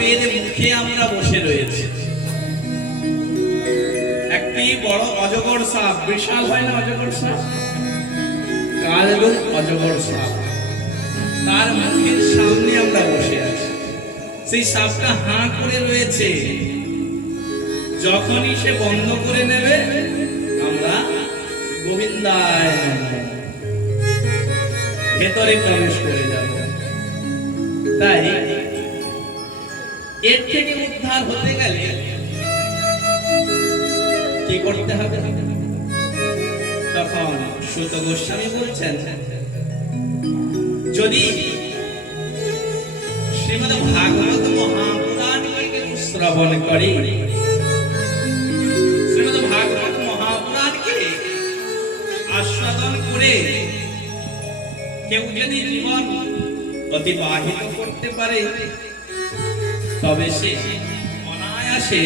সাপের মুখে আমরা বসে রয়েছি। একটি বড় অজগর সাপ, বিশাল হয় না অজগর সাপ, কালরূপ অজগর সাপ, তার মুখের সামনে আমরা বসে আছি। সেই সাপটা হাঁ করে রয়েছে, যখনই সে বন্ধ করে নেবে আমরা গোবিন্দায় ভেতরে প্রবেশ করে যাব। তাই এর থেকে উদ্ধার হতে গেলে কি করতে হবে? তখন সুত গোস্বামী বলছেন, যদি শ্রীমদ্ ভাগবত মহাপুরাণকে শ্রবণ করি, শ্রীমদ্ ভাগবত মহাপুরাণকে আস্বাদন করে কেউ যদি জীবন অতিবাহিত করতে পারে, তবে সে অনায়াসে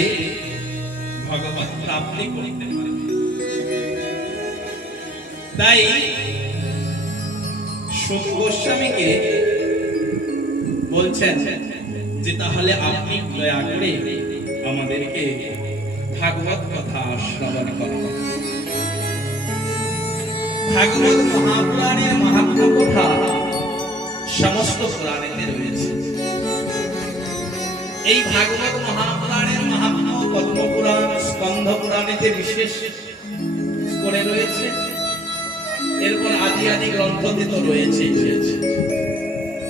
ভগবত প্রাপ্তি করতে পারে। তাই সুত গোস্বামীকে বলছেন যে তাহলে আপনি দয়া করে আমাদেরকে ভাগবত কথা শ্রবণ করুন। ভাগবত মহাপুরাণের মাহাত্ম্য কথা সমস্ত পুরাণেতে রয়েছে। এই ভাগবত মহাপুরাণের মাহাত্ম্য পদ্মপুরাণ, স্কন্ধ পুরাণেতে বিশেষ করে রয়েছে। এরপর আদি আদি গ্রন্থতে তো রয়েছে।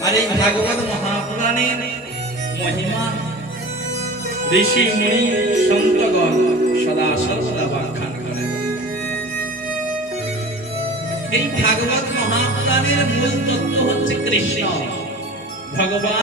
আর এই ভাগবত মহাপুরাণের মহিমা ঋষি মুনি সন্তগণ সদা সর্বদা ব্যাখ্যান করেন। এই ভাগবত মহাপুরাণের মূল তত্ত্ব হচ্ছে কৃষ্ণ ভগবান।